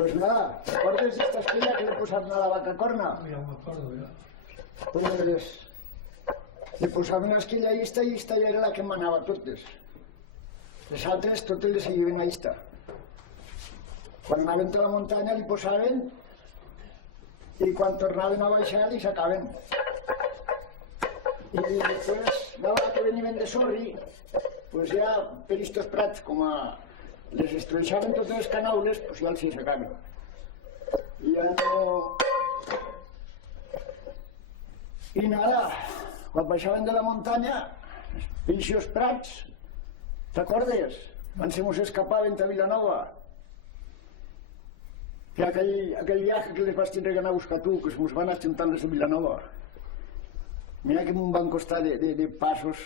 Pues nada, ¿te acuerdas de esta esquilla que le posaven a la vaca corna? Ja m'acordo, ja. Pues li posaven una esquilla a esta i esta era la que manava totes. Les altres totes les seguiven a esta. Quan anaven a la muntanya li posaven i quan tornaven a baixar li sacaven. I després, a l'hora que venien de sorri, pues ja per estos prats, com les estronxaven totes les canaules, pues ja els hi sacaven. I ja no... I nada, quan baixaven de la muntanya, pinxos prats, t'acordes? Quan se mos escapaven a Vilanova. Que aquell viatge que les vas tindre que anar a buscar tu, que mos van ajuntar les de Vilanova. Mira que me'n van costar de passos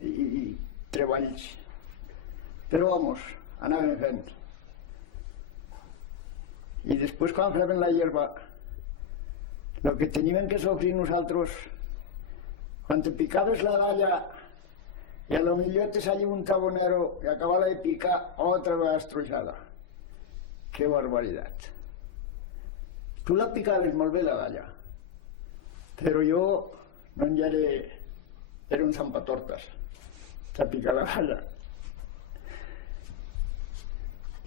i treballs. Però, vamos, anàvem fent. I després, quan feien la hierba, el que teníem que sofrir nosaltres, quan te picaves la dalla i a lo millor te salía un tabonero i acabava de picar otra vegada estrujada. Que barbaritat. Tu la picaves molt bé, la dalla, però jo no en era un zampatortas, a picar la dalla.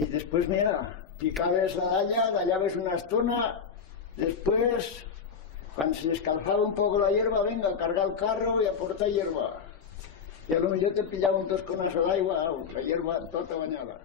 I després, mira, picaves la dalla, dallaves una estona, després, quan se descalzaba un poco la hierba, venga, a cargar el carro y a portar hierba. Y a lo mejor te pillaban dos conas d'aigua, la hierba tota banyada.